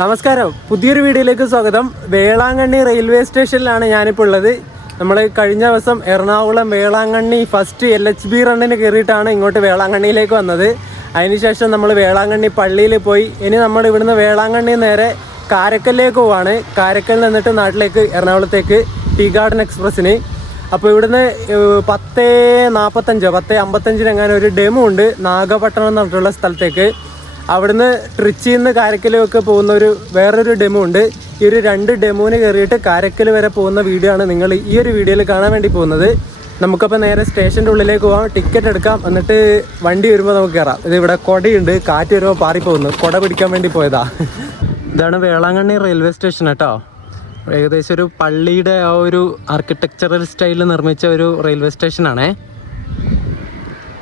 നമസ്കാരം, പുതിയൊരു വീഡിയോയിലേക്ക് സ്വാഗതം. വേളാങ്കണ്ണി റെയിൽവേ സ്റ്റേഷനിലാണ് ഞാനിപ്പോൾ ഉള്ളത്. നമ്മൾ കഴിഞ്ഞ ദിവസം എറണാകുളം വേളാങ്കണ്ണി ഫസ്റ്റ് LHB റണ്ണിന് കയറിയിട്ടാണ് ഇങ്ങോട്ട് വേളാങ്കണ്ണിയിലേക്ക് വന്നത്. അതിനുശേഷം നമ്മൾ വേളാങ്കണ്ണി പള്ളിയിൽ പോയി. ഇനി നമ്മൾ ഇവിടുന്ന് വേളാങ്കണ്ണി നേരെ കാരക്കലിലേക്ക് പോവാണ്. കാരക്കലിൽ നിന്നിട്ട് നാട്ടിലേക്ക് എറണാകുളത്തേക്ക് ടീ ഗാർഡൻ എക്സ്പ്രസ്സിന്. അപ്പോൾ ഇവിടുന്ന് 10:45 എങ്ങനെ ഒരു ഡെമോ ഉണ്ട് നാഗപട്ടണം എന്ന് പറഞ്ഞിട്ടുള്ള സ്ഥലത്തേക്ക്. അവിടുന്ന് ട്രിച്ചിയിൽ നിന്ന് കാരക്കലൊക്കെ പോകുന്ന വേറൊരു ഡെമോ ഉണ്ട്. ഈ ഒരു 2 ഡെമോന് കയറിയിട്ട് കാരക്കൽ വരെ പോകുന്ന വീഡിയോ ആണ് നിങ്ങൾ ഈ ഒരു വീഡിയോയിൽ കാണാൻ വേണ്ടി പോകുന്നത്. നമുക്കപ്പോൾ നേരെ സ്റ്റേഷൻ്റെ ഉള്ളിലേക്ക് പോകാം, ടിക്കറ്റ് എടുക്കാം, എന്നിട്ട് വണ്ടി വരുമ്പോൾ നമുക്ക് കയറാം. ഇത് ഇവിടെ കുടയുണ്ട്, കാറ്റ് വരുമ്പോൾ പാറിപ്പോകുന്നു. കുട പിടിക്കാൻ വേണ്ടി പോയതാ. ഇതാണ് വേളാങ്കണ്ണി റെയിൽവേ സ്റ്റേഷൻ കേട്ടോ. ഏകദേശം ഒരു പള്ളിയുടെ ആ ഒരു ആർക്കിടെക്ചറൽ സ്റ്റൈലിൽ നിർമ്മിച്ച ഒരു റെയിൽവേ സ്റ്റേഷനാണേ.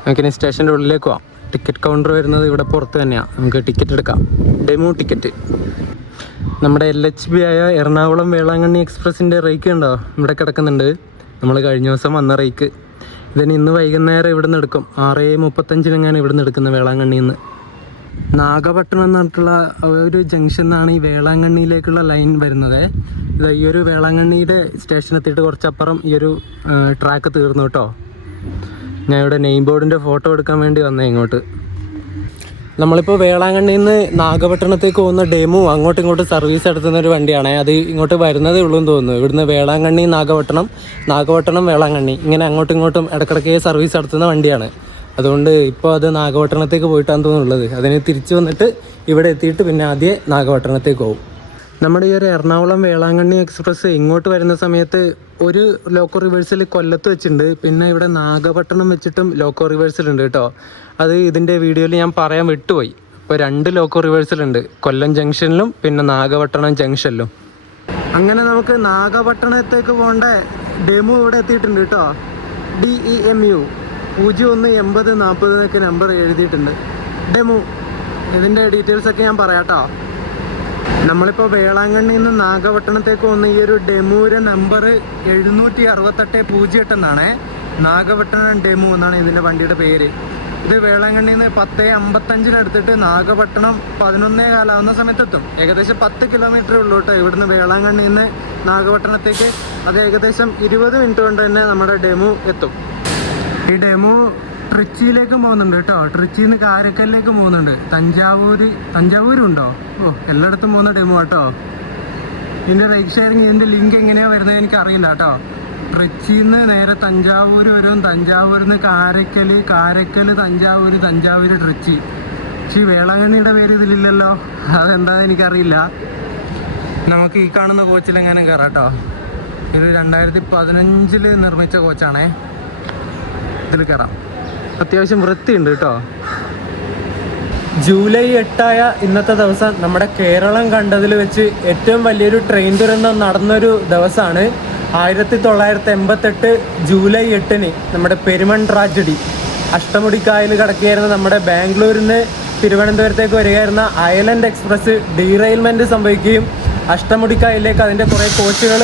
നമുക്കിനി സ്റ്റേഷൻ്റെ ഉള്ളിലേക്ക് പോകാം. ടിക്കറ്റ് കൗണ്ടർ വരുന്നത് ഇവിടെ പുറത്ത് തന്നെയാണ്. നമുക്ക് ടിക്കറ്റ് എടുക്കാം, ഡെമോ ടിക്കറ്റ്. നമ്മുടെ LHB ആയ എറണാകുളം വേളാങ്കണ്ണി എക്സ്പ്രസിൻ്റെ റേക്ക് ഉണ്ടോ ഇവിടെ കിടക്കുന്നുണ്ട്. നമ്മൾ കഴിഞ്ഞ ദിവസം വന്ന റേക്ക്. ഇതിന് ഇന്ന് വൈകുന്നേരം ഇവിടെ നിന്ന് എടുക്കും. 6:35 ഇവിടെ നിന്ന് എടുക്കുന്നത് വേളാങ്കണ്ണിയിൽ നിന്ന്. നാഗപട്ടണം എന്ന് പറഞ്ഞിട്ടുള്ള ഒരു ജംഗ്ഷനാണ് ഈ വേളാങ്കണ്ണിയിലേക്കുള്ള ലൈൻ വരുന്നത്. ഇത് ഈ ഒരു വേളാങ്കണ്ണിയുടെ സ്റ്റേഷനെത്തിയിട്ട് കുറച്ചപ്പുറം ഈ ഒരു ട്രാക്ക് തീർന്നു കേട്ടോ. ഞാൻ ഇവിടെ നെയിം ബോർഡിൻ്റെ ഫോട്ടോ എടുക്കാൻ വേണ്ടി വന്നേ ഇങ്ങോട്ട്. നമ്മളിപ്പോൾ വേളാങ്കണ്ണിയിൽ നിന്ന് നാഗപട്ടണത്തേക്ക് പോകുന്ന ഡെമോ അങ്ങോട്ടും ഇങ്ങോട്ടും സർവീസ് നടത്തുന്ന ഒരു വണ്ടിയാണ്. അത് ഇങ്ങോട്ട് വരുന്നതേ ഉള്ളൂ എന്ന് തോന്നുന്നു. ഇവിടുന്ന് വേളാങ്കണ്ണി നാഗപട്ടണം വേളാങ്കണ്ണി ഇങ്ങനെ അങ്ങോട്ടും ഇങ്ങോട്ടും ഇടയ്ക്കിടയ്ക്ക് സർവീസ് നടത്തുന്ന വണ്ടിയാണ്. അതുകൊണ്ട് ഇപ്പോൾ അത് നാഗപട്ടണത്തേക്ക് പോയിട്ടാണ് തോന്നുന്നുള്ളത്. അതിന് തിരിച്ചു വന്നിട്ട് ഇവിടെ എത്തിയിട്ട് പിന്നെ ആദ്യം നാഗപട്ടണത്തേക്ക് പോകും. നമ്മുടെ ഈ ഒരു എറണാകുളം വേളാങ്കണ്ണി എക്സ്പ്രസ് ഇങ്ങോട്ട് വരുന്ന സമയത്ത് ഒരു ലോക്കോ റിവേഴ്സൽ കൊല്ലത്ത് വെച്ചിട്ടുണ്ട്. പിന്നെ ഇവിടെ നാഗപട്ടണം വെച്ചിട്ടും ലോക്കോ റിവേഴ്സൽ ഉണ്ട് കേട്ടോ. അത് ഇതിൻ്റെ വീഡിയോയിൽ ഞാൻ പറയാൻ വിട്ടുപോയി. ഇപ്പോൾ 2 ലോക്കോ റിവേഴ്സൽ ഉണ്ട്, കൊല്ലം ജംഗ്ഷനിലും പിന്നെ നാഗപട്ടണം ജംഗ്ഷനിലും. അങ്ങനെ നമുക്ക് നാഗപട്ടണത്തേക്ക് പോകേണ്ട ഡെമോ ഇവിടെ എത്തിയിട്ടുണ്ട് കേട്ടോ. DEMU 018040 എന്നൊക്കെ നമ്പർ എഴുതിയിട്ടുണ്ട്. ഡെമോ ഇതിൻ്റെ ഡീറ്റെയിൽസൊക്കെ ഞാൻ പറയാം കേട്ടോ. നമ്മളിപ്പോൾ വേളാങ്കണ്ണിയിൽ നിന്ന് നാഗപട്ടണത്തേക്ക് പോകുന്ന ഈ ഒരു ഡെമുവിൻ്റെ നമ്പർ 76808 എന്നാണ്. നാഗപട്ടണം ഡെമു എന്നാണ് ഇതിൻ്റെ വണ്ടിയുടെ പേര്. ഇത് വേളാങ്കണ്ണിയിൽ നിന്ന് 10:55 എടുത്തിട്ട് നാഗപട്ടണം 11:15 ആവുന്ന സമയത്തെത്തും. ഏകദേശം 10 കിലോമീറ്റർ ഉള്ളൂ കേട്ടോ ഇവിടുന്ന് വേളാങ്കണ്ണിയിൽ നിന്ന് നാഗപട്ടണത്തേക്ക്. അത് ഏകദേശം 20 മിനിറ്റ് കൊണ്ട് തന്നെ നമ്മുടെ ഡെമു എത്തും. ഈ ഡെമു ട്രിച്ചിയിലേക്കും പോകുന്നുണ്ട് കേട്ടോ. ട്രിച്ചിയിൽ നിന്ന് കാരക്കലിലേക്ക് പോകുന്നുണ്ട്. തഞ്ചാവൂരുണ്ടോ? എല്ലായിടത്തും പോകുന്ന ഡെമോ കേട്ടോ. ഇതിൻ്റെ റൈറ്റ് ഷെയറിങ്, ഇതിൻ്റെ ലിങ്ക് എങ്ങനെയാണ് വരുന്നത് എനിക്ക് അറിയില്ല കേട്ടോ. ട്രിച്ചിയിൽ നിന്ന് നേരെ തഞ്ചാവൂർ വരും. തഞ്ചാവൂരിൽ നിന്ന് കാരക്കൽ തഞ്ചാവൂർ ട്രിച്ചി. പക്ഷേ വേളാങ്കണ്ണിയുടെ പേര് ഇതിലില്ലല്ലോ, അതെന്താണെന്ന് എനിക്കറിയില്ല. നമുക്ക് ഈ കാണുന്ന കോച്ചിലെങ്ങനെ കയറാം കേട്ടോ. ഇത് 2015 നിർമ്മിച്ച കോച്ചാണേ. ഇതിൽ കയറാം. അത്യാവശ്യം വൃത്തിയുണ്ട് കേട്ടോ. ജൂലൈ 8 ഇന്നത്തെ ദിവസം നമ്മുടെ കേരളം കണ്ടതിൽ വെച്ച് ഏറ്റവും വലിയൊരു ട്രെയിൻ ദുരന്തം നടന്നൊരു ദിവസമാണ്. 1988 ജൂലൈ 8 നമ്മുടെ പെരുമൺ ട്രാജഡി. അഷ്ടമുടിക്കായൽ കടക്കുകയായിരുന്ന നമ്മുടെ ബാംഗ്ലൂരിൽ നിന്ന് തിരുവനന്തപുരത്തേക്ക് വരികയായിരുന്ന ഐലൻഡ് എക്സ്പ്രസ് ഡീറെയിൽമെൻറ്റ് സംഭവിക്കുകയും അഷ്ടമുടിക്കായലിലേക്ക് അതിൻ്റെ കുറേ കോച്ചുകൾ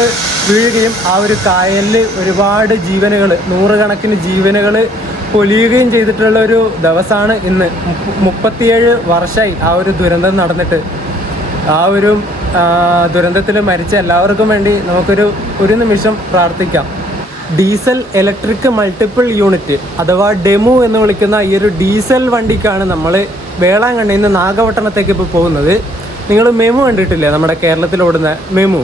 വീഴുകയും ആ ഒരു കായലിൽ ഒരുപാട് ജീവനുകൾ, 100 കണക്കിന് ജീവനുകൾ പൊലിയുകയും ചെയ്തിട്ടുള്ള ഒരു ദിവസമാണ് ഇന്ന്. 37 വർഷമായി ആ ഒരു ദുരന്തം നടന്നിട്ട്. ആ ഒരു ദുരന്തത്തിൽ മരിച്ച എല്ലാവർക്കും വേണ്ടി ഒരു നിമിഷം പ്രാർത്ഥിക്കാം. ഡീസൽ ഇലക്ട്രിക് മൾട്ടിപ്പിൾ യൂണിറ്റ് അഥവാ ഡെമു എന്ന് വിളിക്കുന്ന ഈ ഒരു ഡീസൽ വണ്ടിക്കാണ് നമ്മൾ വേളാങ്കണ്ണിയിൽ നിന്ന് നാഗപട്ടണത്തേക്ക് ഇപ്പോൾ പോകുന്നത്. നിങ്ങൾ മെമു കണ്ടിട്ടില്ലേ, നമ്മുടെ കേരളത്തിൽ ഓടുന്ന മെമു?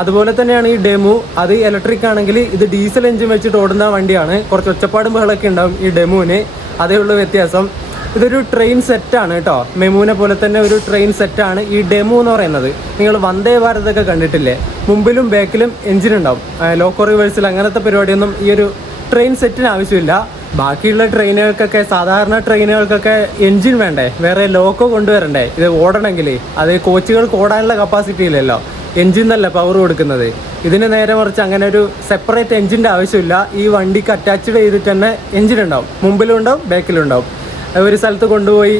അതുപോലെ തന്നെയാണ് ഈ ഡെമു. അത് ഇലക്ട്രിക് ആണെങ്കിൽ ഇത് ഡീസൽ എഞ്ചിൻ വെച്ചിട്ട് ഓടുന്ന വണ്ടിയാണ്. കുറച്ച് ഒച്ചപ്പാടും ബഹളമൊക്കെ ഉണ്ടാവും ഈ ഡെമുവിന്, അതേ ഉള്ളൂ വ്യത്യാസം. ഇതൊരു ട്രെയിൻ സെറ്റാണ് കേട്ടോ. മെമുവിനെ പോലെ തന്നെ ഒരു ട്രെയിൻ സെറ്റാണ് ഈ ഡെമു എന്ന് പറയുന്നത്. നിങ്ങൾ വന്ദേ ഭാരതൊക്കെ കണ്ടിട്ടില്ലേ, മുമ്പിലും ബാക്കിലും എഞ്ചിൻ ഉണ്ടാവും. ലോക്കോ റിവേഴ്സൽ അങ്ങനത്തെ പരിപാടിയൊന്നും ഈ ഒരു ട്രെയിൻ സെറ്റിന് ആവശ്യമില്ല. ബാക്കിയുള്ള ട്രെയിനുകൾക്കൊക്കെ, സാധാരണ ട്രെയിനുകൾക്കൊക്കെ എഞ്ചിൻ വേണ്ടേ, വേറെ ലോക്കോ കൊണ്ടുവരണ്ടേ ഇത് ഓടണമെങ്കിൽ. അത് കോച്ചുകൾക്ക് ഓടാനുള്ള കപ്പാസിറ്റി ഇല്ലല്ലോ, എഞ്ചിൻ നല്ല പവർ കൊടുക്കുന്നത്. ഇതിന് നേരെ മറിച്ച് അങ്ങനെ ഒരു സെപ്പറേറ്റ് എഞ്ചിൻ്റെ ആവശ്യമില്ല. ഈ വണ്ടിക്ക് അറ്റാച്ച്ഡ് ചെയ്തിട്ട് തന്നെ എഞ്ചിൻ ഉണ്ടാവും, മുമ്പിലും ഉണ്ടാവും ബാക്കിലും ഉണ്ടാവും. ഒരു സ്ഥലത്ത് കൊണ്ടുപോയി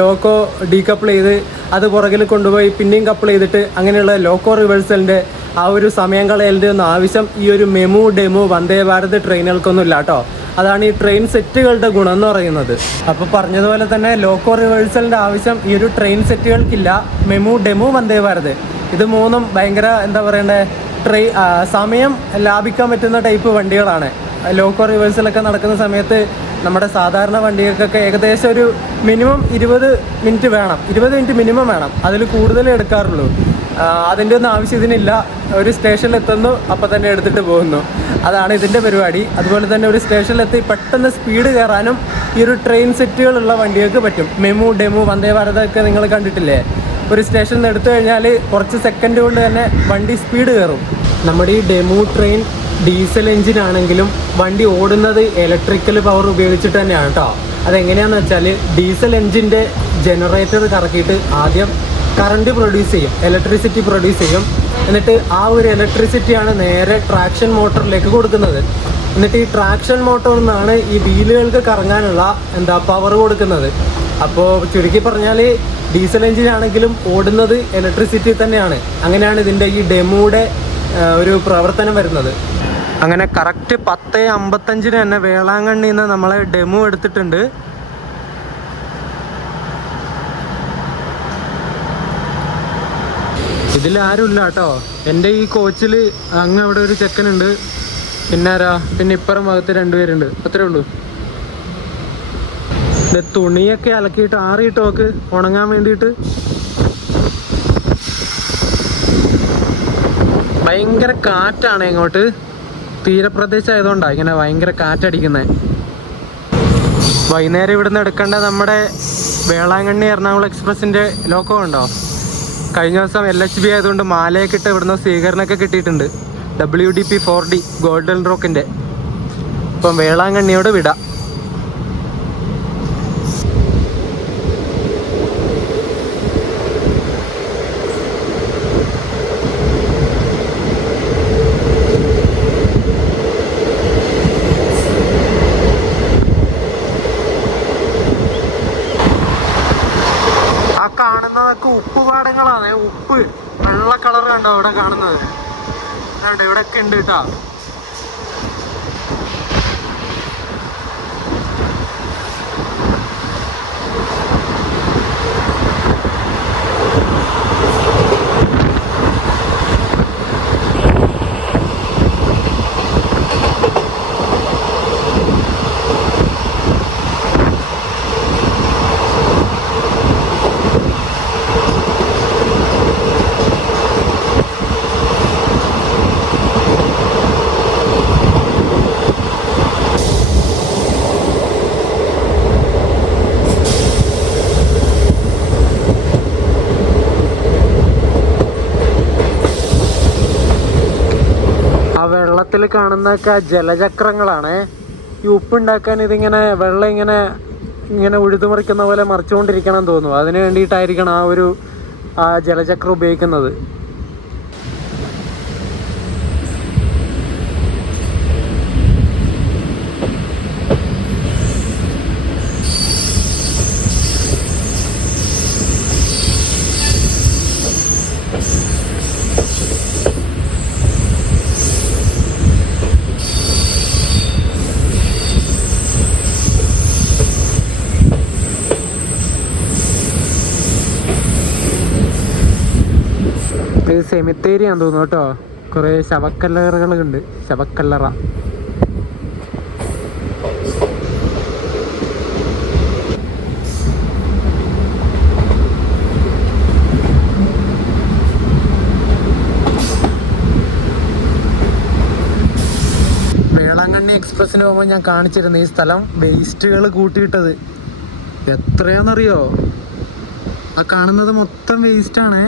ലോക്കോ ഡീകപ്പിൾ ചെയ്ത് അത് പുറകിൽ കൊണ്ടുപോയി പിന്നെയും കപ്പിൾ ചെയ്തിട്ട് അങ്ങനെയുള്ള ലോക്കോ റിവേഴ്സലിൻ്റെ ആ ഒരു സമയം കളയലിൻ്റെ ഒന്നും ആവശ്യം ഈ ഒരു മെമു ഡെമു വന്ദേ ഭാരത് ട്രെയിനുകൾക്കൊന്നും ഇല്ല കേട്ടോ. അതാണ് ഈ ട്രെയിൻ സെറ്റുകളുടെ ഗുണം എന്ന് പറയുന്നത്. അപ്പോൾ പറഞ്ഞതുപോലെ തന്നെ ലോക്കോ റിവേഴ്സലിൻ്റെ ആവശ്യം ഈ ഒരു train സെറ്റുകൾക്കില്ല. MEMU, DEMU, Vande Bharat ഇത് മൂന്നും ഭയങ്കര എന്താ പറയണ്ടേ സമയം ലാഭിക്കാൻ പറ്റുന്ന ടൈപ്പ് വണ്ടികളാണ്. ലോക്കോ റിവേഴ്സലൊക്കെ നടക്കുന്ന സമയത്ത് നമ്മുടെ സാധാരണ വണ്ടികൾക്കൊക്കെ ഏകദേശം ഒരു മിനിമം 20 മിനിറ്റ് വേണം, 20 മിനിറ്റ് മിനിമം വേണം, അതിൽ കൂടുതൽ എടുക്കാറുള്ളൂ. അതിൻ്റെ ഒന്നും ആവശ്യം ഇതിനില്ല. ഒരു സ്റ്റേഷനിൽ എത്തുന്നു, അപ്പം തന്നെ എടുത്തിട്ട് പോകുന്നു, അതാണ് ഇതിൻ്റെ പരിപാടി. അതുപോലെ തന്നെ ഒരു സ്റ്റേഷനിലെത്തി പെട്ടെന്ന് സ്പീഡ് കയറാനും ഈ ഒരു ട്രെയിൻ സെറ്റുകളുള്ള വണ്ടികൾക്ക് പറ്റും. മെമു, ഡെമു, വന്ദേ ഭാരതൊക്കെ നിങ്ങൾ കണ്ടിട്ടില്ലേ? ഒരു സ്റ്റേഷനിൽ നിന്ന് എടുത്തു കഴിഞ്ഞാൽ കുറച്ച് സെക്കൻഡ് കൊണ്ട് തന്നെ വണ്ടി സ്പീഡ് കയറും. നമ്മുടെ ഈ ഡെമു ട്രെയിൻ ഡീസൽ എഞ്ചിനാണെങ്കിലും വണ്ടി ഓടുന്നത് ഇലക്ട്രിക്കൽ പവർ ഉപയോഗിച്ചിട്ട് തന്നെയാണ് കേട്ടോ. അതെങ്ങനെയാണെന്ന് വെച്ചാൽ ഡീസൽ എഞ്ചിൻ്റെ ജനറേറ്റർ കറക്കിയിട്ട് ആദ്യം കറണ്ട് പ്രൊഡ്യൂസ് ചെയ്യും, ഇലക്ട്രിസിറ്റി പ്രൊഡ്യൂസ് ചെയ്യും. എന്നിട്ട് ആ ഒരു ഇലക്ട്രിസിറ്റിയാണ് നേരെ ട്രാക്ഷൻ മോട്ടറിലേക്ക് കൊടുക്കുന്നത്. എന്നിട്ട് ഈ ട്രാക്ഷൻ മോട്ടറിൽ നിന്നാണ് ഈ വീലുകൾക്ക് കറങ്ങാനുള്ള പവർ കൊടുക്കുന്നത്. അപ്പോൾ ചുരുക്കി പറഞ്ഞാൽ ഡീസൽ എഞ്ചിനാണെങ്കിലും ഓടുന്നത് ഇലക്ട്രിസിറ്റി തന്നെയാണ്. അങ്ങനെയാണ് ഇതിൻ്റെ ഈ ഡെമുയുടെ ഒരു പ്രവർത്തനം വരുന്നത്. അങ്ങനെ കറക്റ്റ് 10:55 തന്നെ വേളാങ്കണ്ണിയിൽ നിന്ന് നമ്മളെ ഡെമു എടുത്തിട്ടുണ്ട്. ഇതിലാരുമില്ല കേട്ടോ. എൻ്റെ ഈ കോച്ചിൽ അങ്ങ് അവിടെ ഒരു ചെക്കനുണ്ട്, പിന്നെ ആരാ, പിന്നെ ഇപ്പുറം ഭാഗത്ത് 2 പേരുണ്ട്, അത്രേ ഉള്ളൂ. തുണിയൊക്കെ അലക്കിയിട്ട് ആറിയിട്ട് നോക്ക് ഉണങ്ങാൻ വേണ്ടിയിട്ട്. ഭയങ്കര കാറ്റാണ് ഇങ്ങോട്ട്, തീരപ്രദേശം ആയതുകൊണ്ടാണ് ഇങ്ങനെ ഭയങ്കര കാറ്റടിക്കുന്നത്. വൈകുന്നേരം ഇവിടുന്ന് എടുക്കേണ്ട നമ്മുടെ വേളാങ്കണ്ണി എറണാകുളം എക്സ്പ്രസിൻ്റെ ലോക്കോ ഉണ്ടോ? കഴിഞ്ഞ ദിവസം LHB ആയതുകൊണ്ട് മാലയൊക്കെ ഇട്ട് ഇവിടുന്ന് സ്വീകരണമൊക്കെ കിട്ടിയിട്ടുണ്ട്. WDP 4D ഗോൾഡൻ റോക്കിൻ്റെ. ഇപ്പം വേളാങ്കണ്ണിയോട് വിടാം. കാണുന്നതൊക്കെ ഉപ്പ് പാടങ്ങളാണ്. ഉപ്പ് വെള്ള കളർ കണ്ടോ ഇവിടെ കാണുന്നത്? ഇവിടെയൊക്കെ ഉണ്ട് കേട്ടോ. വെള്ളത്തിൽ കാണുന്നതൊക്കെ ജലചക്രങ്ങളാണ്. ഈ ഉപ്പുണ്ടാക്കാൻ ഇതിങ്ങനെ വെള്ളം ഇങ്ങനെ ഉഴുതുമറിക്കുന്ന പോലെ മറിച്ചുകൊണ്ടിരിക്കണം തോന്നുന്നു. അതിന് വേണ്ടിയിട്ടായിരിക്കണം ആ ജലചക്രം ഉപയോഗിക്കുന്നത്. ഇത് സെമിത്തേരിയാന്ന് തോന്നുന്നു കേട്ടോ. കുറേ ശവക്കല്ലറകളുണ്ട്, ശവക്കല്ലറ. വേളാങ്കണ്ണി എക്സ്പ്രസ്സിന് പോകുമ്പോൾ ഞാൻ കാണിച്ചിരുന്നു ഈ സ്ഥലം വേസ്റ്റുകൾ കൂട്ടിയിട്ടത്. എത്രയാണെന്നറിയോ? ആ കാണുന്നത് മൊത്തം വേസ്റ്റാണ്.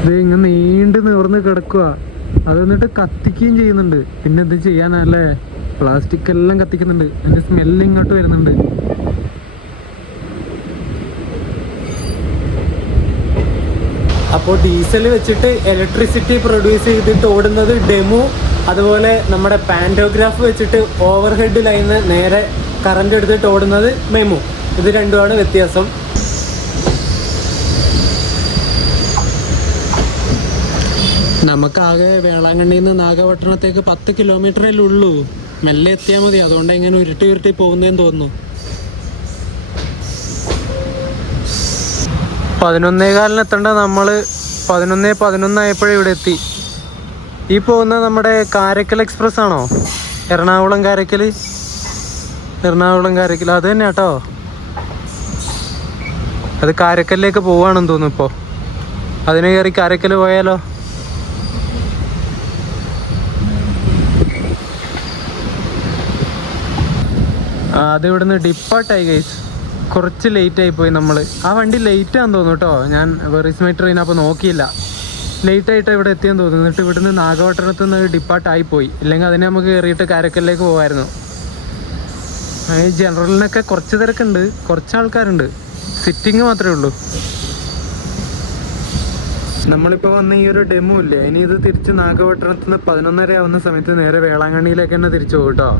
ഇത് ഇങ്ങനെ നീണ്ട് നിവർന്ന് കിടക്കുക. അത് എന്നിട്ട് കത്തിക്കുകയും ചെയ്യുന്നുണ്ട്. പിന്നെ എന്ത് ചെയ്യാനല്ലേ, പ്ലാസ്റ്റിക് എല്ലാം കത്തിക്കുന്നുണ്ട്. അതിൻ്റെ സ്മെല്ല് ഇങ്ങോട്ട് വരുന്നുണ്ട്. അപ്പോൾ ഡീസൽ വെച്ചിട്ട് ഇലക്ട്രിസിറ്റി പ്രൊഡ്യൂസ് ചെയ്തിട്ട് ഓടുന്നത് ഡെമു. അതുപോലെ നമ്മുടെ പാൻറ്റോഗ്രാഫ് വെച്ചിട്ട് ഓവർ ഹെഡ് ലൈനിൽ നേരെ കറണ്ട് എടുത്തിട്ട് ഓടുന്നത് മെമു. ഇത് രണ്ടുമാണ് വ്യത്യാസം. നമുക്കാകെ വേളാങ്കണ്ണിയിൽ നിന്ന് നാഗപട്ടണത്തേക്ക് 10 കിലോമീറ്ററല്ലേ ഉള്ളൂ. മെല്ലെ എത്തിയാൽ മതി. അതുകൊണ്ട് ഇങ്ങനെ ഉരുട്ടി ഉരുട്ടി പോകുന്നതെന്ന് തോന്നുന്നു. 11:15 എത്തേണ്ട നമ്മൾ 11:11 ആയപ്പോഴേ ഇവിടെ എത്തി. ഈ പോകുന്നത് നമ്മുടെ കാരക്കൽ എക്സ്പ്രസ് ആണോ? എറണാകുളം കാരക്കൽ അത് തന്നെ കേട്ടോ. അത് കാരക്കലിലേക്ക് പോവാണെന്ന് തോന്നുന്നു. ഇപ്പോൾ അതിന് കയറി കാരക്കൽ പോയാലോ? അത് ഇവിടുന്ന് ഡിപ്പാർട്ടായി ഗൈസ്. കുറച്ച് ലേറ്റായി പോയി നമ്മൾ. ആ വണ്ടി ലേറ്റാന്ന് തോന്നുന്നു കേട്ടോ. ഞാൻ വെറീസ് മൈ ട്രെയിൻ അപ്പോൾ നോക്കിയില്ല. ലേറ്റായിട്ട് ഇവിടെ എത്തിയെന്ന് തോന്നുന്നു. എന്നിട്ട് ഇവിടുന്ന് നാഗപട്ടണത്തു നിന്ന് ഡിപ്പാർട്ടായി പോയി. ഇല്ലെങ്കിൽ അതിനെ നമുക്ക് കയറിയിട്ട് കാരക്കലിലേക്ക് പോകാമായിരുന്നു. ഈ ജനറലിനൊക്കെ കുറച്ച് തിരക്കുണ്ട്, കുറച്ച് ആൾക്കാരുണ്ട്. സിറ്റിങ് മാത്രമേ ഉള്ളൂ. നമ്മളിപ്പോൾ വന്ന ഈ ഒരു ഡെമോ ഇല്ലേ, ഇനി ഇത് തിരിച്ച് നാഗപട്ടണത്ത് നിന്ന് 11:30 ആവുന്ന സമയത്ത് നേരെ വേളാങ്കണ്ണിയിലേക്ക് തന്നെ തിരിച്ചു പോകും കേട്ടോ.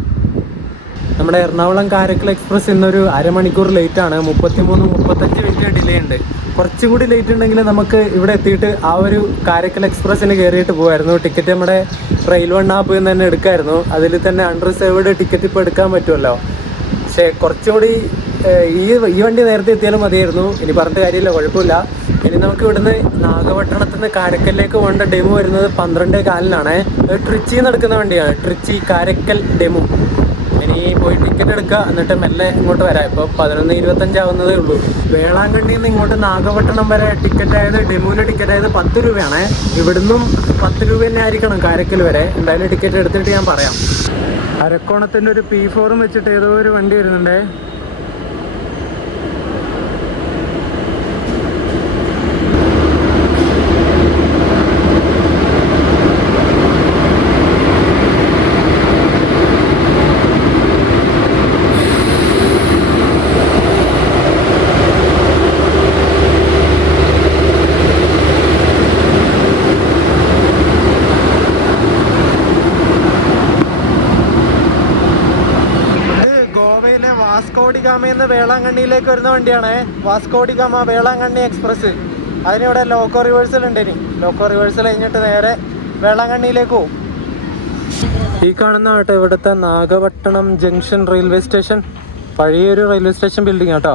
നമ്മുടെ എറണാകുളം കാരക്കൽ എക്സ്പ്രസ് ഇന്നൊരു അരമണിക്കൂർ ലേറ്റാണ്. 33-35 മിനിറ്റ് ഡിലേ ഉണ്ട്. കുറച്ചും കൂടി ലേറ്റ് ഉണ്ടെങ്കിൽ നമുക്ക് ഇവിടെ എത്തിയിട്ട് ആ ഒരു കാരക്കൽ എക്സ്പ്രസ്സിന് കയറിയിട്ട് പോകുമായിരുന്നു. ടിക്കറ്റ് നമ്മുടെ റെയിൽ വൺ ആപ്പിൽ നിന്ന് തന്നെ എടുക്കാമായിരുന്നു. അതിൽ തന്നെ അൺറിസർവ്ഡ് ടിക്കറ്റ് ഇപ്പോൾ എടുക്കാൻ പറ്റുമല്ലോ. പക്ഷേ കുറച്ചുകൂടി ഈ വണ്ടി നേരത്തെ എത്തിയാലും മതിയായിരുന്നു. ഇനി പറഞ്ഞിട്ട് കാര്യമില്ല, കുഴപ്പമില്ല. ഇനി നമുക്ക് ഇവിടുന്ന് നാഗപട്ടണത്തിൽ നിന്ന് കാരക്കലിലേക്ക് പോകേണ്ട ഡെമോ വരുന്നത് 12:15-നാണ്. ട്രിച്ചിയിൽ നിന്ന് എടുക്കുന്ന വണ്ടിയാണ്. ട്രിച്ചി കാരക്കൽ ഡെമോ. ഇനി പോയി ടിക്കറ്റ് എടുക്കുക, എന്നിട്ട് മെല്ലെ ഇങ്ങോട്ട് വരാം. ഇപ്പോൾ 11:25 ആവുന്നതേ ഉള്ളൂ. വേളാങ്കണ്ണിയിൽ നിന്ന് ഇങ്ങോട്ട് നാഗപട്ടണം വരെ ടിക്കറ്റ് ആയത്, ഡെമുവിൻ്റെ ടിക്കറ്റ് ആയത് 10 രൂപയാണ്. ഇവിടുന്നും 10 രൂപ തന്നെ ആയിരിക്കണം കാരക്കൽ വരെ. എന്തായാലും ടിക്കറ്റ് എടുത്തിട്ട് ഞാൻ പറയാം. അരക്കോണത്തിൻ്റെ ഒരു P4 വെച്ചിട്ട് ഏതോ ഒരു വണ്ടി വരുന്നുണ്ടേ. വാസ്കോഡിഗാമയിൽ വേളാങ്കണ്ണിയിലേക്ക് വരുന്ന വണ്ടിയാണ്. Vasco da Gama Velankanni express. അതിനിവിടെ ലോക്കോ റിവേഴ്സൽ ഉണ്ട്. ഇനി ലോക്കോ റിവേഴ്സൽ കഴിഞ്ഞിട്ട് നേരെ വേളാങ്കണ്ണിയിലേക്ക് പോകും. ഈ കാണുന്ന കേട്ടോ ഇവിടുത്തെ നാഗപട്ടണം ജംഗ്ഷൻ റെയിൽവേ സ്റ്റേഷൻ. പഴയൊരു റെയിൽവേ സ്റ്റേഷൻ ബിൽഡിംഗ് കേട്ടോ.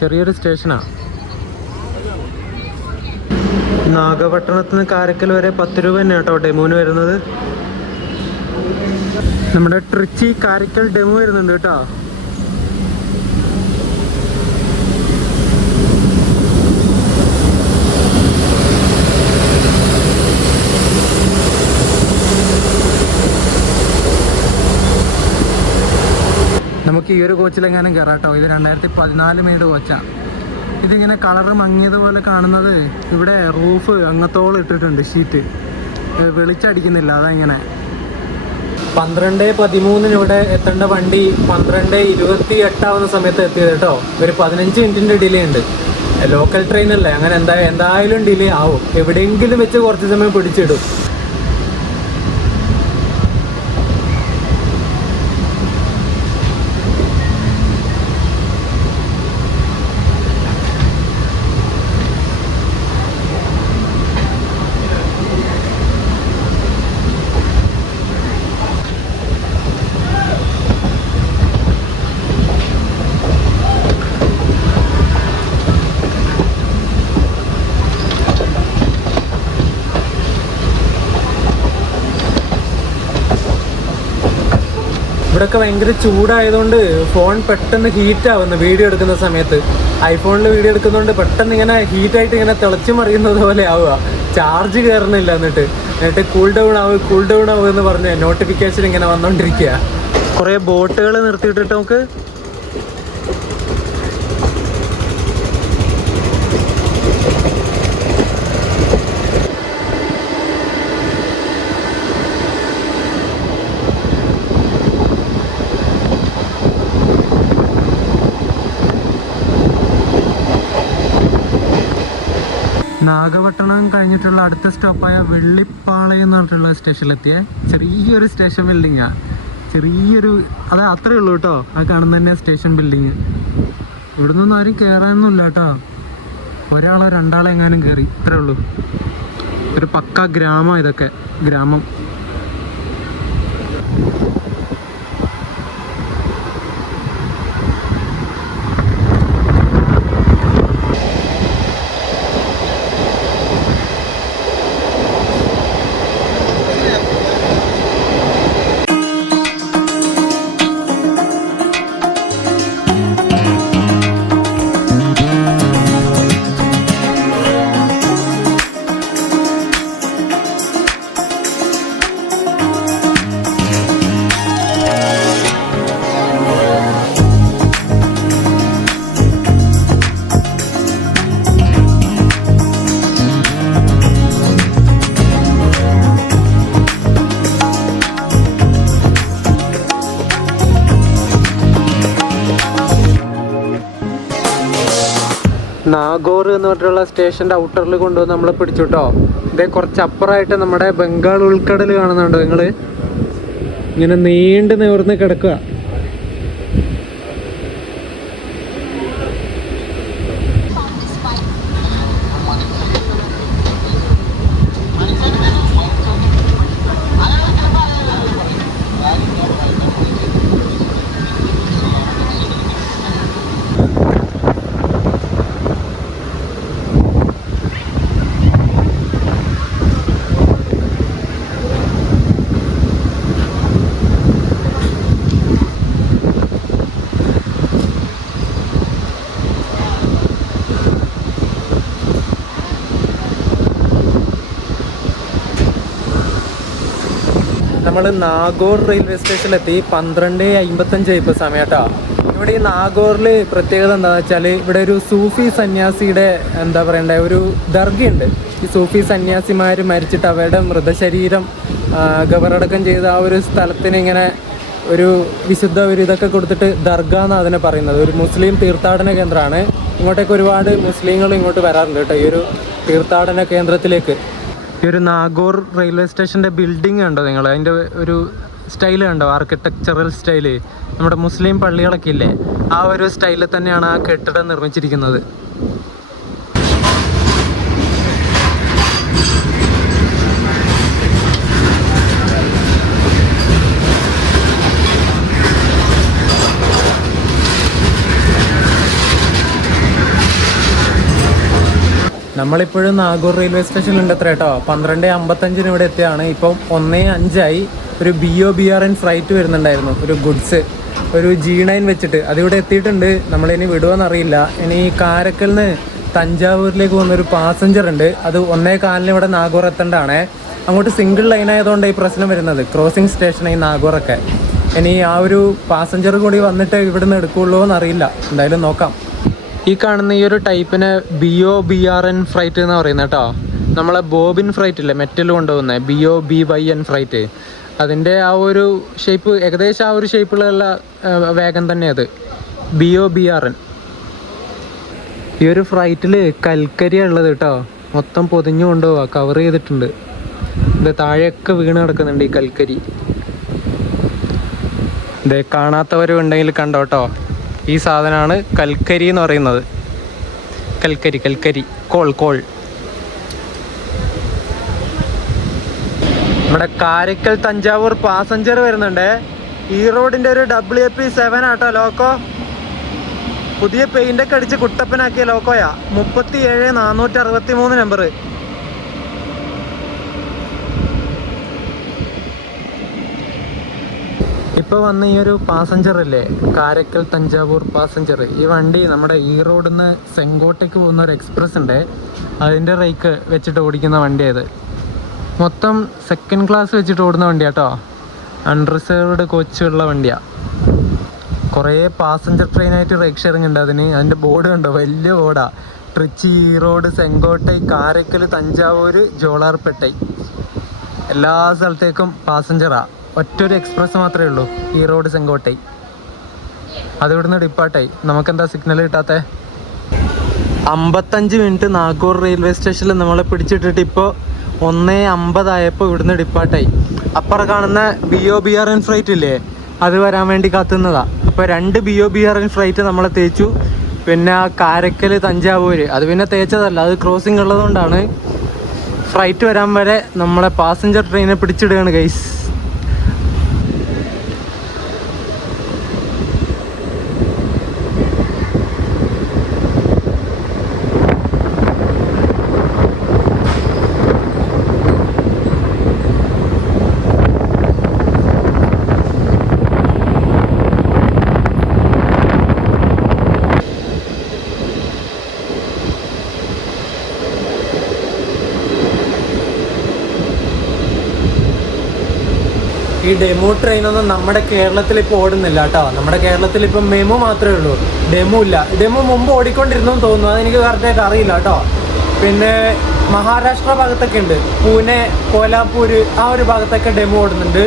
ചെറിയൊരു സ്റ്റേഷനാണ്. നാഗപട്ടണത്തിൽ നിന്ന് കാരക്കൽ വരെ 10 രൂപ തന്നെ കേട്ടോ ഡെമോന് വരുന്നത്. നമ്മുടെ ട്രിച്ചി കാരക്കൽ ഡെമോ വരുന്നുണ്ട് കേട്ടോ. നമുക്ക് ഈ ഒരു കോച്ചിലെങ്ങാനും കയറാം കേട്ടോ. ഇത് 2014 മെയ്ഡ് കോച്ചാണ്. ഇതിങ്ങനെ കളറ് മങ്ങിയതുപോലെ കാണുന്നത് ഇവിടെ റൂഫ് അങ്ങത്തോളം ഇട്ടിട്ടുണ്ട് ഷീറ്റ്. വെളിച്ചടിക്കുന്നില്ല, അതങ്ങനെ. 12:13 ഇവിടെ എത്തേണ്ട വണ്ടി 12:28 ആവുന്ന സമയത്ത് എത്തിയത് കേട്ടോ. ഒരു 15 മിനിറ്റിൻ്റെ ഡിലേ ഉണ്ട്. ലോക്കൽ ട്രെയിൻ അല്ലേ, അങ്ങനെ എന്തായാലും ഡിലേ ആവും. എവിടെയെങ്കിലും വെച്ച് കുറച്ച് സമയം പിടിച്ചിടും. ഇവിടെയൊക്കെ ഭയങ്കര ചൂടായതുകൊണ്ട് ഫോൺ പെട്ടെന്ന് ഹീറ്റ് ആവുന്നു വീഡിയോ എടുക്കുന്ന സമയത്ത്. ഐഫോണിൽ വീഡിയോ എടുക്കുന്നതുകൊണ്ട് പെട്ടെന്ന് ഇങ്ങനെ ഹീറ്റായിട്ട് ഇങ്ങനെ തിളച്ചു മറിയുന്നത് പോലെ ആവുക. ചാർജ് കയറുന്നില്ല. എന്നിട്ട് കൂൾ ഡൗൺ ആവും എന്ന് പറഞ്ഞ് നോട്ടിഫിക്കേഷൻ ഇങ്ങനെ വന്നുകൊണ്ടിരിക്കുക. കുറേ ബോട്ടുകൾ നിർത്തിയിട്ടിട്ട് നമുക്ക് നാഗപട്ടണം കഴിഞ്ഞിട്ടുള്ള അടുത്ത സ്റ്റോപ്പായ വെള്ളിപ്പാളയം എന്ന് പറഞ്ഞിട്ടുള്ള സ്റ്റേഷനിലെത്തിയ ചെറിയൊരു സ്റ്റേഷൻ ബിൽഡിങ്ങാണ്. അത് അത്രേ ഉള്ളൂ കേട്ടോ. അത് കാണുന്ന തന്നെ സ്റ്റേഷൻ ബിൽഡിങ്. ഇവിടെ നിന്നൊന്നും ആരും കയറാനൊന്നുമില്ല കേട്ടോ. ഒരാളോ രണ്ടാളോ എങ്ങാനും കയറി, ഇത്രേ ഉള്ളൂ. ഒരു പക്ക ഗ്രാമം, ഇതൊക്കെ ഗ്രാമം. നാഗോർ എന്ന് പറഞ്ഞിട്ടുള്ള സ്റ്റേഷൻ്റെ ഔട്ടറിൽ കൊണ്ടുവന്ന് നമ്മളെ പിടിച്ചു കേട്ടോ. ഇതേ കുറച്ച് അപ്പുറമായിട്ട് നമ്മുടെ ബംഗാൾ ഉൾക്കടൽ കാണുന്നുണ്ടോ നിങ്ങൾ? ഇങ്ങനെ നീണ്ടു നിവർന്ന് കിടക്കുക. നമ്മൾ നാഗോർ റെയിൽവേ സ്റ്റേഷനിലെത്തി. 12:55 ഇപ്പോൾ സമയം കേട്ടോ. ഇവിടെ ഈ നാഗോറിൽ പ്രത്യേകത എന്താണെന്ന് വെച്ചാൽ ഇവിടെ ഒരു സൂഫി സന്യാസിയുടെ എന്താ പറയണ്ടേ ഒരു ദർഗയുണ്ട്. ഈ സൂഫി സന്യാസിമാർ മരിച്ചിട്ട് അവരുടെ മൃതശരീരം ഖബറടക്കം ചെയ്ത ആ ഒരു സ്ഥലത്തിന് ഇങ്ങനെ ഒരു വിശുദ്ധ ഒരു ഇതൊക്കെ കൊടുത്തിട്ട് ദർഗ എന്നാണ് അതിനെ പറയുന്നത്. ഒരു മുസ്ലിം തീർത്ഥാടന കേന്ദ്രമാണ്. ഇങ്ങോട്ടേക്ക് ഒരുപാട് മുസ്ലിങ്ങൾ ഇങ്ങോട്ട് വരാറുണ്ട് കേട്ടോ, ഈ ഒരു തീർത്ഥാടന കേന്ദ്രത്തിലേക്ക്. ഈ ഒരു നാഗോർ റെയിൽവേ സ്റ്റേഷൻ്റെ ബിൽഡിംഗ് കണ്ടോ നിങ്ങൾ? അതിൻ്റെ ഒരു സ്റ്റൈൽ കണ്ടോ? ആർക്കിടെക്ചറൽ സ്റ്റൈല് നമ്മുടെ മുസ്ലിം പള്ളികളൊക്കെ ഇല്ലേ, ആ ഒരു സ്റ്റൈലിൽ തന്നെയാണ് ആ കെട്ടിടം നിർമ്മിച്ചിരിക്കുന്നത്. നമ്മളിപ്പോഴും നാഗൂർ റെയിൽവേ സ്റ്റേഷനിലുണ്ട്. എത്ര കേട്ടോ, 12:55 ഇവിടെ എത്തിയാണ്. ഇപ്പം 1:05 ഒരു BOBRN ഫ്ലൈറ്റ് വരുന്നുണ്ടായിരുന്നു, ഒരു ഗുഡ്സ്, ഒരു G9 വെച്ചിട്ട്. അതിവിടെ എത്തിയിട്ടുണ്ട്. നമ്മളിനി വിടുമെന്നറിയില്ല. ഇനി കാരക്കൽ നിന്ന് തഞ്ചാവൂരിലേക്ക് പോകുന്നൊരു പാസഞ്ചർ ഉണ്ട്. അത് 1:15 ഇവിടെ നാഗൂർ എത്തേണ്ടതാണേ. അങ്ങോട്ട് സിംഗിൾ ലൈൻ ആയതുകൊണ്ട് ഈ പ്രശ്നം വരുന്നത്, ക്രോസിംഗ് സ്റ്റേഷൻ ഈ നാഗൂറൊക്കെ. ഇനി ആ ഒരു പാസഞ്ചർ കൂടി വന്നിട്ട് ഇവിടുന്ന് എടുക്കുള്ളൂ എന്നറിയില്ല. എന്തായാലും നോക്കാം. ഈ കാണുന്ന ഈ ഒരു ടൈപ്പിന് BOBRN ഫ്ലൈറ്റ് എന്ന് പറയുന്നത് കേട്ടോ. നമ്മളെ ബോബിൻ ഫ്ലൈറ്റ് ഇല്ലേ, മെറ്റൽ കൊണ്ടുപോകുന്നത്, BOBYN ഫ്ലൈറ്റ്, അതിൻ്റെ ആ ഒരു ഷേപ്പ്, ഏകദേശം ആ ഒരു ഷേപ്പിലുള്ള വേഗം തന്നെ അത് BOBRN. ഈ ഒരു ഫ്ലൈറ്റിൽ കൽക്കരിയാണ് ഉള്ളത് കേട്ടോ. മൊത്തം പൊതിഞ്ഞു കൊണ്ടുപോവാ, കവർ ചെയ്തിട്ടുണ്ട്. ഇത് താഴെയൊക്കെ വീണ് കിടക്കുന്നുണ്ട് ഈ കൽക്കരി. ഇത് കാണാത്തവരും ഉണ്ടെങ്കിൽ കണ്ടോ കേട്ടോ. ഈ സാധനമാണ് കൽക്കരി എന്ന് പറയുന്നത്. കൽക്കരി കോൾ. നമ്മുടെ കാരക്കൽ തഞ്ചാവൂർ പാസഞ്ചർ വരുന്നുണ്ട്. ഈ റോഡിൻ്റെ ഒരു WP7 ആട്ടോ ലോക്കോ. പുതിയ പെയിൻ്റൊക്കെ അടിച്ച് കുട്ടപ്പനാക്കിയ ലോക്കോയാ. 37,463 നമ്പർ. ഇപ്പോൾ വന്ന ഈ ഒരു പാസഞ്ചർ അല്ലേ, കാരക്കൽ തഞ്ചാവൂർ പാസഞ്ചർ. ഈ വണ്ടി നമ്മുടെ ഈ റോഡിൽ നിന്ന് സെങ്കോട്ടേക്ക് പോകുന്ന ഒരു എക്സ്പ്രസ് ഉണ്ട്, അതിൻ്റെ റേക്ക് വെച്ചിട്ട് ഓടിക്കുന്ന വണ്ടിയായത്. മൊത്തം സെക്കൻഡ് ക്ലാസ് വെച്ചിട്ട് ഓടുന്ന വണ്ടിയാട്ടോ. അൺറിസർവ്ഡ് കോച്ചുള്ള വണ്ടിയാണ്. കുറേ പാസഞ്ചർ ട്രെയിനായിട്ട് റേക്ക് ഷെയറിംഗ് ഉണ്ട് അതിൻ്റെ ബോർഡ് കണ്ടോ, വലിയ ബോർഡാണ്. ട്രിച്ചി, ഈറോഡ്, സെങ്കോട്ടൈ, കാരക്കൽ, തഞ്ചാവൂർ, ജോളാർപേട്ടൈ, എല്ലാ സ്ഥലത്തേക്കും പാസഞ്ചറാണ്. ഒറ്റൊരു എക്സ്പ്രസ് മാത്രമേ ഉള്ളൂ, ഈ റോഡ് സെങ്കോട്ടൈ. അത് ഇവിടുന്ന് ഡിപ്പാർട്ടായി. നമുക്കെന്താ സിഗ്നൽ കിട്ടാത്ത? 55 മിനിറ്റ് നാഗൂർ റെയിൽവേ സ്റ്റേഷനിൽ നമ്മളെ പിടിച്ചിട്ടിട്ട് ഇപ്പോൾ 1:50 ആയപ്പോൾ ഇവിടുന്ന് ഡിപ്പാർട്ടായി. അപ്പുറം കാണുന്ന BOBRN ഫ്ലൈറ്റ് ഇല്ലേ, അത് വരാൻ വേണ്ടി കാത്തുന്നതാണ്. അപ്പോൾ 2 BOBRN ഫ്ലൈറ്റ് നമ്മളെ തേച്ചു. പിന്നെ ആ കാരക്കൽ തഞ്ചാവൂർ അത് പിന്നെ തേച്ചതല്ല, അത് ക്രോസിംഗ് ഉള്ളതുകൊണ്ടാണ് ഫ്ലൈറ്റ് വരാൻ വരെ നമ്മളെ പാസഞ്ചർ ട്രെയിനെ പിടിച്ചിടുകയാണ് ഗൈസ്. ഈ ഡെമോ ട്രെയിനൊന്നും നമ്മുടെ കേരളത്തിൽ ഇപ്പോൾ ഓടുന്നില്ല കേട്ടോ. നമ്മുടെ കേരളത്തിൽ ഇപ്പം മെമു മാത്രമേ ഉള്ളൂ, ഡെമോ ഇല്ല. ഡെമോ മുമ്പ് ഓടിക്കൊണ്ടിരുന്നു തോന്നുന്നു, അതെനിക്ക് കറക്റ്റായിട്ട് അറിയില്ല കേട്ടോ. പിന്നെ മഹാരാഷ്ട്ര ഭാഗത്തൊക്കെ ഉണ്ട്, പൂനെ, കോലാപൂർ, ആ ഒരു ഭാഗത്തൊക്കെ ഡെമോ ഓടുന്നുണ്ട്.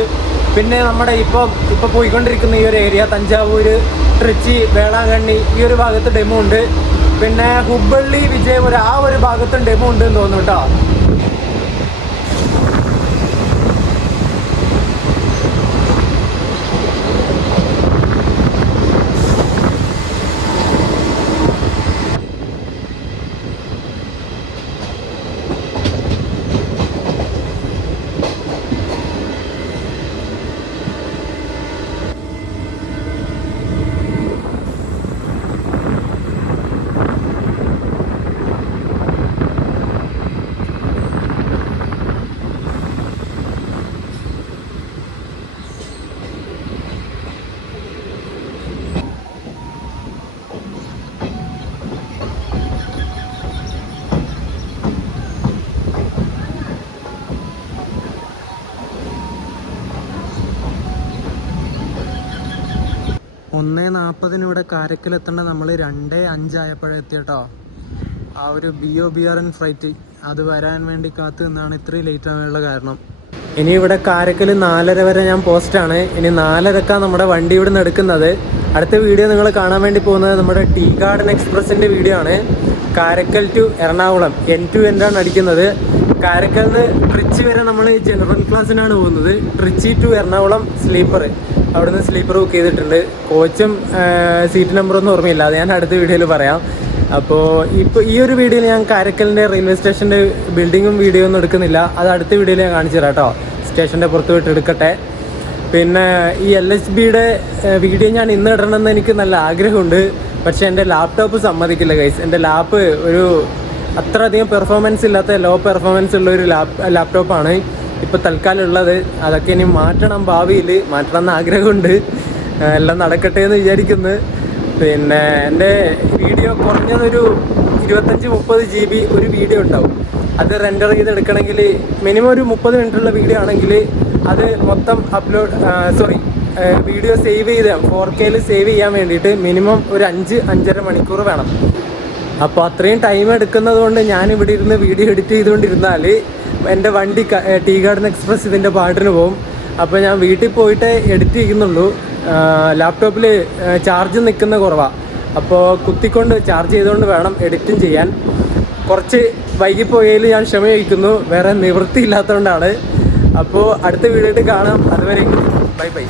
പിന്നെ നമ്മുടെ ഇപ്പോൾ പോയിക്കൊണ്ടിരിക്കുന്ന ഈ ഒരു ഏരിയ തഞ്ചാവൂർ, ട്രിച്ചി, വേളാങ്കണ്ണി, ഈ ഒരു ഭാഗത്ത് ഡെമോ ഉണ്ട്. പിന്നെ ഹുബ്ബള്ളി, വിജയപുര, ആ ഒരു ഭാഗത്തും ഡെമോ ഉണ്ട് എന്ന് തോന്നുന്നു കേട്ടോ. ഒന്നേ 40 ഇവിടെ കാരക്കലെത്തേണ്ട നമ്മൾ 2:05 ആയപ്പോഴേ എത്തിയട്ടോ. ആ ഒരു BOBRN ഫ്ലൈറ്റ് അത് വരാൻ വേണ്ടി കാത്തു നിന്നാണ് ഇത്രയും ലേറ്റ് ആവാനുള്ള കാരണം. ഇനി ഇവിടെ കാരക്കൽ 4:30 വരെ ഞാൻ പോസ്റ്റാണ്. ഇനി 4:30 നമ്മുടെ വണ്ടി ഇവിടെ നിന്ന് എടുക്കുന്നത്. അടുത്ത വീഡിയോ നിങ്ങൾ കാണാൻ വേണ്ടി പോകുന്നത് നമ്മുടെ ടീ ഗാർഡൻ എക്സ്പ്രസിൻ്റെ വീഡിയോ ആണ്. കാരക്കൽ ടു എറണാകുളം N2 ആണ് അടിക്കുന്നത്. കാരക്കൽ നിന്ന് ട്രിച്ചി വരെ നമ്മൾ ജനറൽ ക്ലാസ്സിനാണ് പോകുന്നത്. ട്രിച്ചി ടു എറണാകുളം സ്ലീപ്പർ, അവിടുന്ന് സ്ലീപ്പർ ബുക്ക് ചെയ്തിട്ടുണ്ട്. കോച്ചും സീറ്റ് നമ്പറൊന്നും ഓർമ്മയില്ല, അത് ഞാൻ അടുത്ത വീഡിയോയിൽ പറയാം. അപ്പോൾ ഇപ്പോൾ ഈ ഒരു വീഡിയോയിൽ ഞാൻ കാരക്കലിൻ്റെ റെയിൽവേ സ്റ്റേഷൻ്റെ ബിൽഡിങ്ങും വീഡിയോ ഒന്നും എടുക്കുന്നില്ല, അത് അടുത്ത വീഡിയോയിൽ ഞാൻ കാണിച്ചു തരാം കേട്ടോ. സ്റ്റേഷൻ്റെ പുറത്ത് വിട്ട് എടുക്കട്ടെ. പിന്നെ ഈ LHBയുടെ വീഡിയോ ഞാൻ ഇന്ന് ഇടണമെന്ന് എനിക്ക് നല്ല ആഗ്രഹമുണ്ട്, പക്ഷേ എൻ്റെ ലാപ്ടോപ്പ് സമ്മതിക്കില്ല ഗൈസ്. എൻ്റെ ലാപ്പ് ഒരു അത്രയധികം പെർഫോമൻസ് ഇല്ലാത്ത ലോ പെർഫോമൻസ് ഉള്ള ഒരു ലാപ്ടോപ്പാണ് ഇപ്പോൾ തൽക്കാലം ഉള്ളത്. അതൊക്കെ ഇനി മാറ്റണം, ഭാവിയിൽ മാറ്റണം എന്ന് ആഗ്രഹമുണ്ട്. എല്ലാം നടക്കട്ടെ എന്ന് വിചാരിക്കുന്നു. പിന്നെ എൻ്റെ വീഡിയോ കുറഞ്ഞതൊരു 25-30 GB ഒരു വീഡിയോ ഉണ്ടാവും. അത് റെൻഡർ ചെയ്തെടുക്കണമെങ്കിൽ മിനിമം ഒരു 30 മിനിറ്റുള്ള വീഡിയോ ആണെങ്കിൽ അത് മൊത്തം വീഡിയോ സേവ് ചെയ്ത് 4Kയിൽ സേവ് ചെയ്യാൻ വേണ്ടിയിട്ട് മിനിമം ഒരു 5-5.5 മണിക്കൂർ വേണം. അപ്പോൾ അത്രയും ടൈം എടുക്കുന്നത് കൊണ്ട് ഞാനിവിടെ ഇരുന്ന് വീഡിയോ എഡിറ്റ് ചെയ്തുകൊണ്ടിരുന്നാൽ എൻ്റെ വണ്ടി ടീ ഗാർഡൻ എക്സ്പ്രസ് ഇതിൻ്റെ പാട്ടിന് പോകും. അപ്പോൾ ഞാൻ വീട്ടിൽ പോയിട്ട് എഡിറ്റ് ചെയ്യുന്നുള്ളൂ. ലാപ്ടോപ്പിൽ ചാർജ് നിൽക്കുന്ന കുറവാണ്, അപ്പോൾ കുത്തിക്കൊണ്ട് ചാർജ് ചെയ്തുകൊണ്ട് വേണം എഡിറ്റും ചെയ്യാൻ. കുറച്ച് വൈകിപ്പോയതിൽ ഞാൻ ക്ഷമ ചോദിക്കുന്നു, വേറെ നിവൃത്തിയില്ലാത്തതുകൊണ്ടാണ്. അപ്പോൾ അടുത്ത വീഡിയോയിൽ കാണാം. അതുവരെ ബൈ ബൈ.